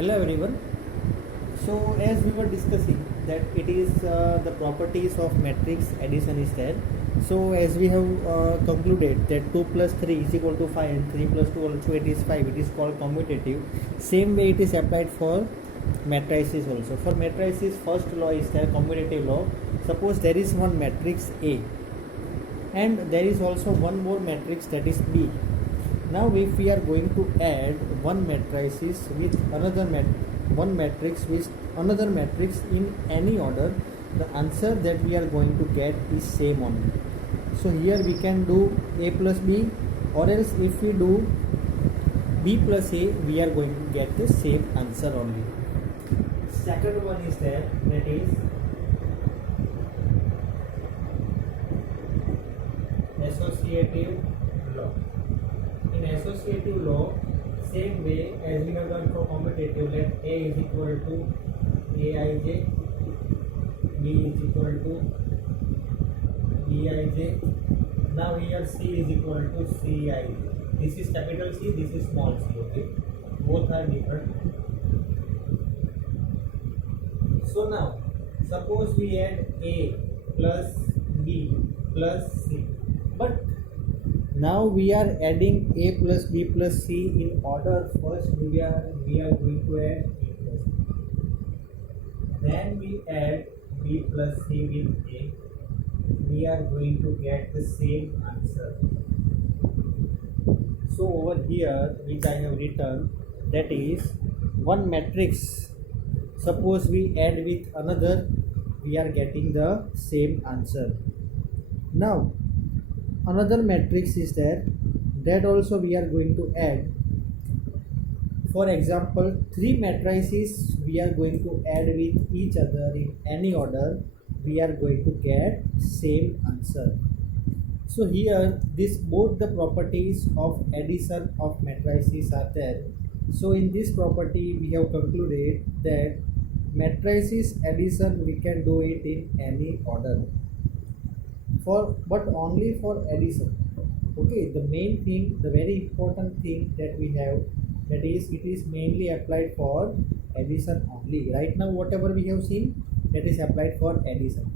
Hello everyone. So as we were discussing that it is the properties of matrix addition is there. So as we have concluded that 2 plus 3 is equal to 5 and 3 plus 2 also it is 5. It is called commutative. Same way it is applied for matrices also. For matrices first law is there commutative law. Suppose there is one matrix A and there is also one more matrix that is B. Now if we are going to add one matrices with another one matrix with another matrix in any order, the answer that we are going to get is same only. So here we can do A plus B, or else if we do B plus A, we are going to get the same answer only. Second one is there, that is associative law. In associative law, same way as we have done for commutative, let A is equal to Aij, B is equal to Bij. Now here C is equal to Cij. This is capital C, this is small c, okay? Both are different. So now, suppose we add A plus B plus C, but now we are adding A plus B plus C in order. First we are going to add A plus B. Then we add B plus C with A. We are going to get the same answer. So over here which I have written, that is one matrix. Suppose we add with another, we are getting the same answer. Now another matrix is there, that also we are going to add. For example, three matrices we are going to add with each other in any order, we are going to get same answer. So here this both the properties of addition of matrices are there. So in this property we have concluded that matrices addition we can do it in any order, but only for addition. Okay, the main thing, the very important thing that we have, that is it is mainly applied for addition only. Right now whatever we have seen, that is applied for addition.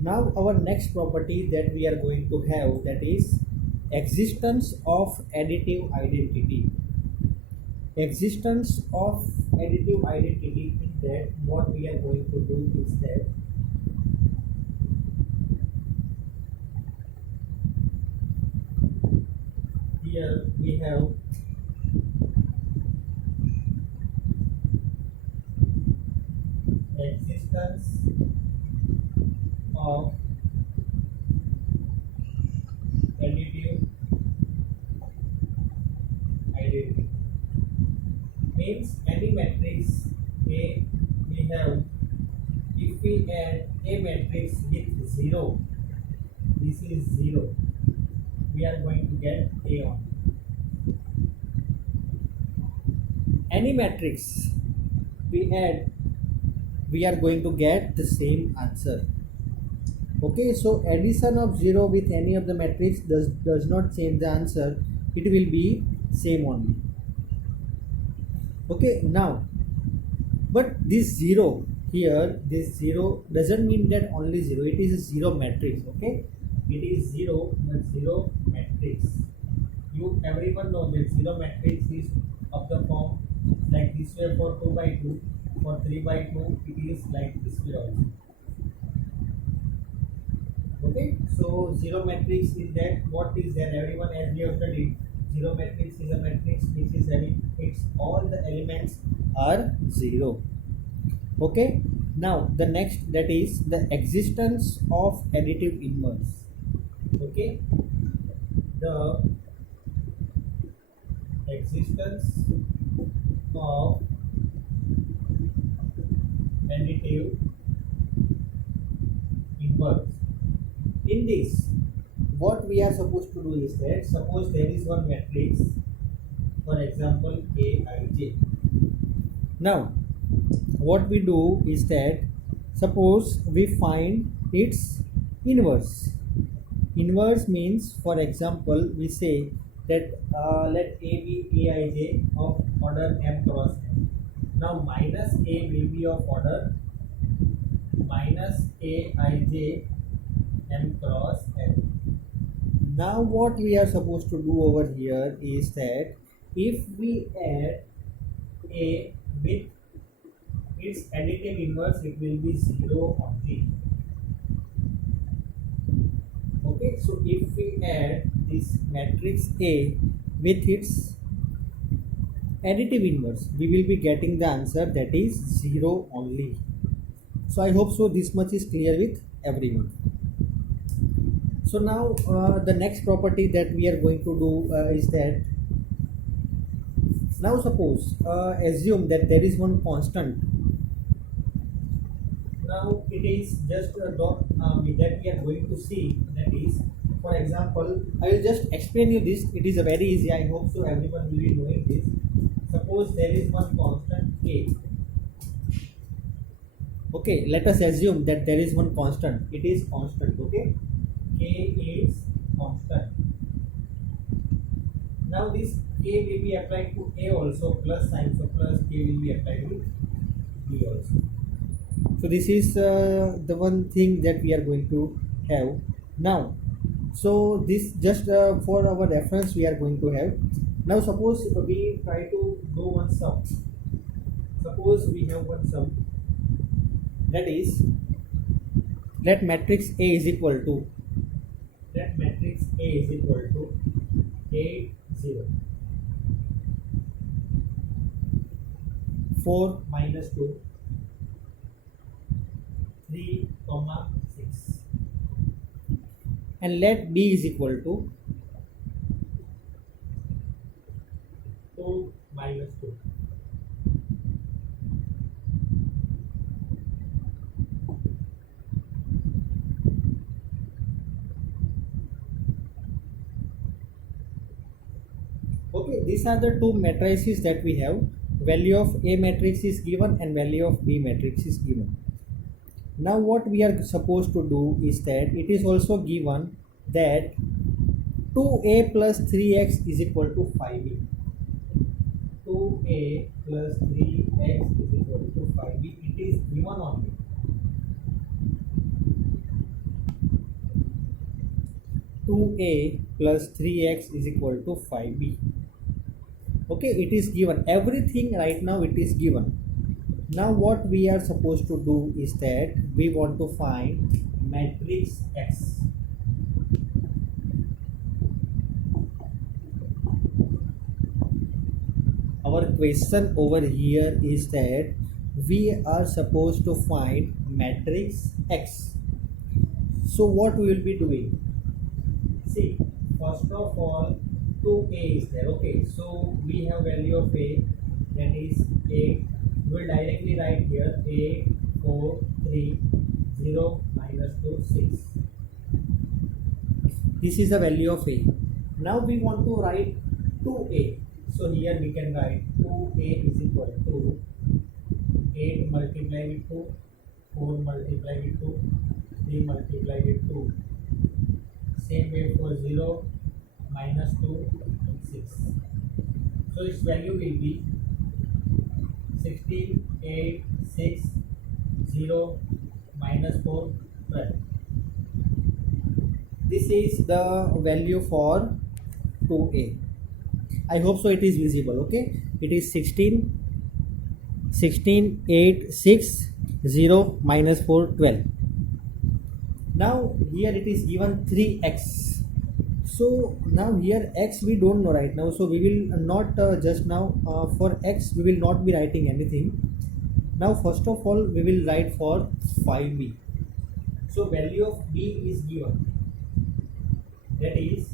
Now our next property that we are going to have, that is existence of additive identity. Existence of additive identity in that what we are going to do is that here we have existence of additive identity. Means any matrix A we have, if we add a matrix with 0, this is 0, we are going to get A on. Any matrix we add, we are going to get the same answer. Okay, so addition of 0 with any of the matrix does not change the answer, it will be same only. Okay, now but this 0 here, this 0 doesn't mean that only 0, it is a 0 matrix. Okay, it is 0 but 0 matrix. You everyone know that 0 matrix is of the form like this way for 2 by 2, for 3 by 2 it is like this way also. Okay, so 0 matrix is that what is there, everyone as we have studied, 0 matrix is a matrix which is having its all the elements are 0. Okay, now the next, that is the existence of additive inverse. Okay, the existence of additive inverse. In this, what we are supposed to do is that suppose there is one matrix, for example Aij. Now what we do is that suppose we find its inverse. Inverse means, for example, we say that let A be Aij of order m cross n. Now minus A will be of order minus Aij m cross n. Now what we are supposed to do over here is that if we add A with its additive inverse, it will be 0 only. Okay, so if we add this matrix A with its additive inverse, we will be getting the answer that is 0 only. So I hope so this much is clear with everyone. So now the next property that we are going to do is that, now suppose assume that there is one constant. Now it is just a dot that we are going to see, that is, for example, I will just explain you this. It is a very easy, I hope so everyone will be knowing this. Suppose there is one constant k. Okay, let us assume that there is one constant. It is constant. Okay, k is constant. Now this k will be applied to A also, plus sign, so plus k will be applied to B also. So this is the one thing that we are going to have now. So this just for our reference we are going to have. Now suppose we try to do one sum. Suppose we have one sum, that is, let matrix A is equal to 8 0 4 minus 2 3 comma 6, and let B is equal to 2 minus 2. Okay, these are the two matrices that we have. Value of A matrix is given and value of B matrix is given. Now what we are supposed to do is that it is also given that 2A plus 3x is equal to 5B. 2A plus 3x is equal to 5B. It is given only. A plus 3x is equal to 5B. Okay, it is given. Everything right now it is given. Now what we are supposed to do is that we want to find matrix X. Our question over here is that we are supposed to find matrix X. So what we will be doing? See, first of all, 2A is there. Okay, so we have value of A, that is 8. We will directly write here 8 4 3 0 minus 2 6. This is the value of A. Now we want to write 2A. So here we can write 2A is equal to 8 multiplied with 2, 4 multiplied with 2, 3 multiplied with 2. Same way for 0, minus 2 and 6. So its value will be 16, 8, 6, 0, minus 4, 12. This is the value for 2A. I hope so it is visible. Okay, it is 16, 8, 6, 0, minus 4, 12. Now here it is given 3x. So now here x we don't know right now, so we will not just now for x we will not be writing anything. Now first of all we will write for 5b. So value of b is given, that is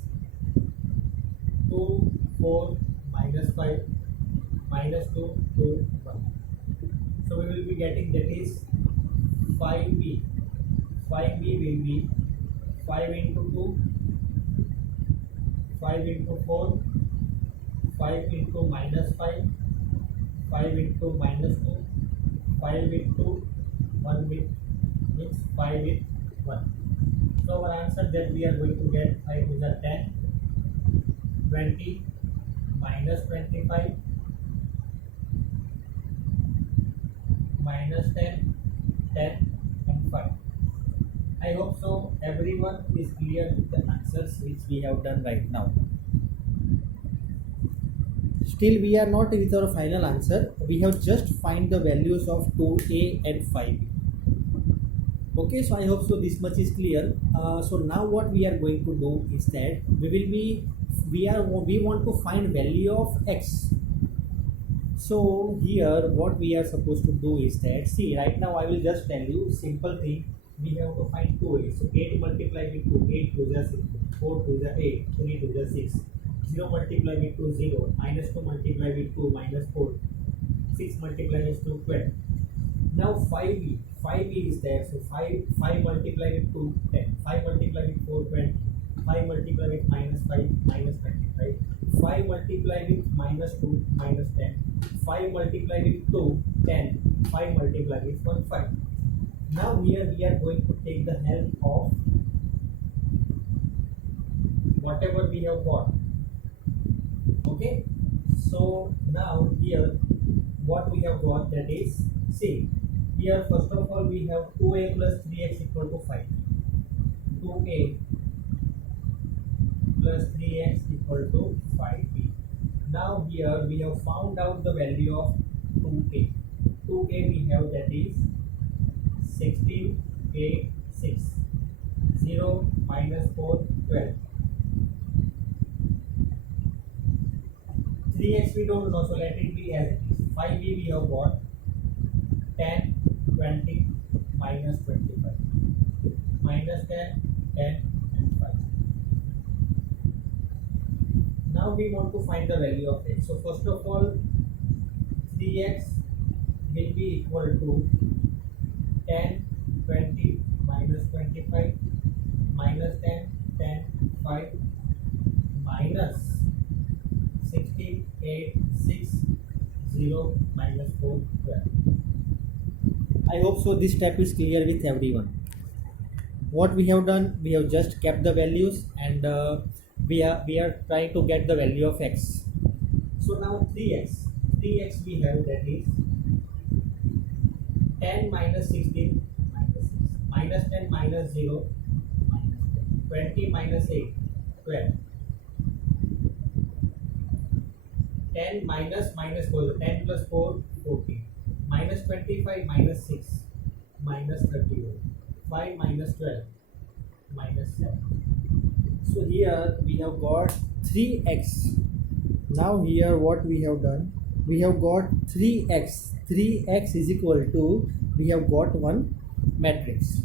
2, 4, minus 5, minus 2, 2, 1. So we will be getting, that is 5b. 5b will be 5 into 2, 5 into 4, 5 into minus 5, 5 into minus 2, 5 with 2, 1 with, means 5 with 1. So our answer that we are going to get 5 is a 10, 20 minus 25 minus 10, 10 and 5. I hope so everyone is clear with the answers which we have done right now. Still we are not with our final answer. We have just find the values of 2a and 5b. Okay, so I hope so this much is clear. So now what we are going to do is that we want to find value of x. So here what we are supposed to do is that, see, right now I will just tell you simple thing. We have to find 2a. So 8 multiplied with 2, 8 to the 6, 4 to the 8, 3 to the 6. 0 multiplied with 2, 0. Minus 2 multiplied with 2, minus 4. 6 multiplied with 2, 12. Now 5b. 5b is there. So 5 multiplied with 2, 10. 5 multiplied with 4, 20. 5 multiplied with minus 5, minus 25. 5 multiplied with minus 2, minus 10. 5 multiplied with 2, 10. 5 multiplied with 1, 5. Now here we are going to take the help of whatever we have got. Okay, so now here what we have got, that is, see, here first of all we have 2a plus 3x equal to 5. 2a plus 3x equal to 5b. Now here we have found out the value of 2a. 2a we have, that is 16, 8, 6. 0 minus 4, 12. 3x we don't know, so let it be as it is. 5b we have got 10, 20, minus 25. Minus 10, 10 and 5. Now we want to find the value of x. So first of all, 3x will be equal to 10, 20, minus 25, minus 10, 10, 5, minus 16, 8, 6, 0, minus 4, 12. I hope so this step is clear with everyone. What we have done, we have just kept the values and we are trying to get the value of x. So now 3x we have, that is 10 minus 16 minus 6, minus 10 minus 0 minus 10, 20 minus 8, 12. 10 minus 4, 10 plus 4, 14. Minus 25 minus 6, minus 31. 5 minus 12, minus 7. So here we have got 3x. Now here what we have done, we have got 3x. 3x is equal to, we have got one matrix.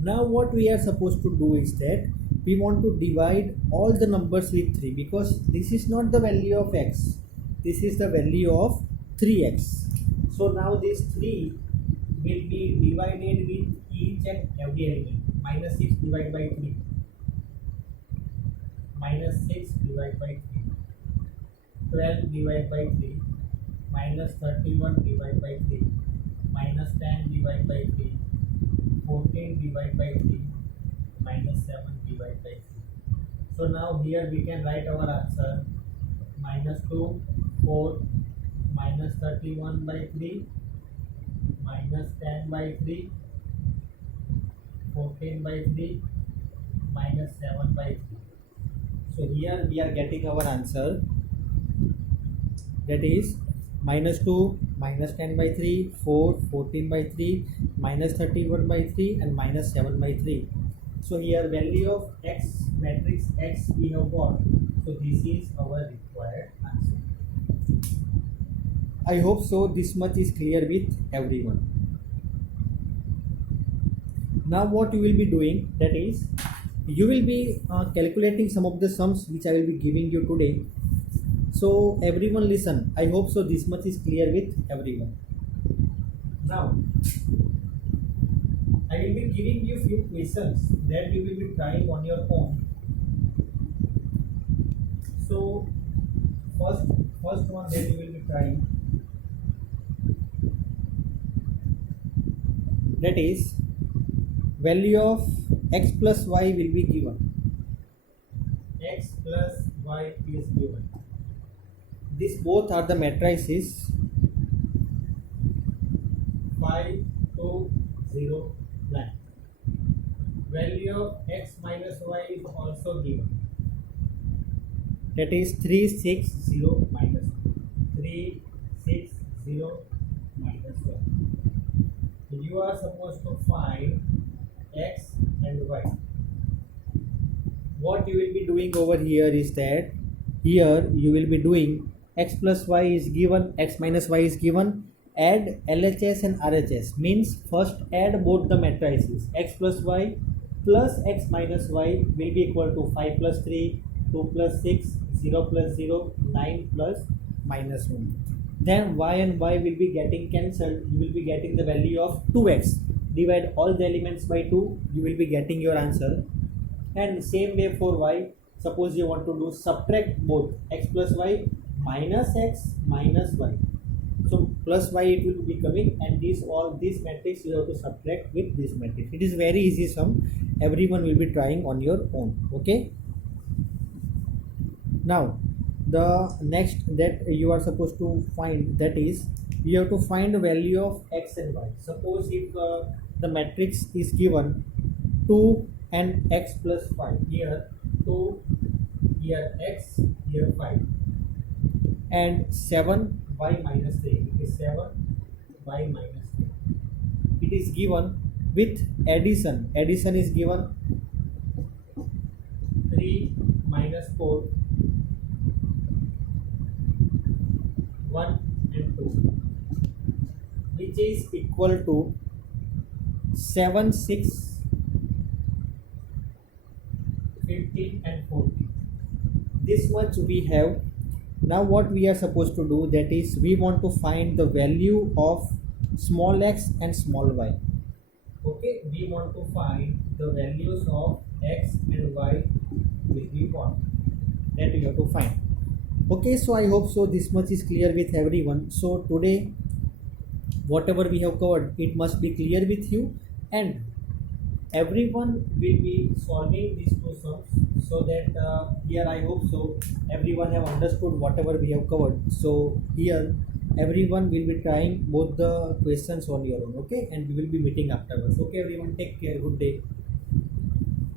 Now what we are supposed to do is that we want to divide all the numbers with 3, because this is not the value of x, this is the value of 3x. So now this 3 will be divided with each and every element. Minus 6 divided by 3, minus 6 divided by 3, 12 divided by 3, minus 31 divided by 3, minus 10 divided by 3, 14 divided by 3, minus 7 divided by 3. So now here we can write our answer: minus 2, 4, minus 31 by 3, minus 10 by 3, 14 by 3, minus 7 by 3. So here we are getting our answer, that is minus 2, minus 10 by 3, 4, 14 by 3, minus 31 by 3 and minus 7 by 3. So here value of x, matrix x we have got. So this is our required answer. I hope so this much is clear with everyone. Now what you will be doing, that is, you will be calculating some of the sums which I will be giving you today. So everyone listen. I hope so this much is clear with everyone. Now I will be giving you few questions that you will be trying on your own. So first one that you will be trying, that is, value of x plus y will be given. X plus y is given. These both are the matrices 5 2 0 blank. Value of x minus y is also given, that is 3 6 0 minus 3 6 0 minus 1. You are supposed to find x and y. What you will be doing over here is that here you will be doing x plus y is given, x minus y is given, add LHS and RHS, means first add both the matrices. X plus y plus x minus y will be equal to 5 plus 3, 2 plus 6, 0 plus 0, 9 plus minus 1. Then y and y will be getting cancelled. You will be getting the value of 2x. Divide all the elements by 2, you will be getting your answer. And same way for y, suppose you want to do subtract both x plus y minus x minus y. So plus y it will be coming, and this matrix you have to subtract with this matrix. It is very easy sum. Everyone will be trying on your own. Okay. Now the next that you are supposed to find, that is you have to find the value of x and y. Suppose if the matrix is given 2 and x plus 5, here 2, here x, here 5, and 7 y minus 3, it is 7 y minus 3. It is given with addition. Addition is given 3 minus 4, 1 and 2, which is equal to 7 6 15 and 14. This much we have. Now what we are supposed to do, that is we want to find the value of small x and small y. Okay, we want to find the values of x and y which we want, that we have to find. Okay, so I hope so this much is clear with everyone. So today whatever we have covered, it must be clear with you, and everyone will be solving these two sums, so that here I hope so everyone have understood whatever we have covered. So here everyone will be trying both the questions on your own. Okay, and we will be meeting afterwards. Okay everyone, take care, good day.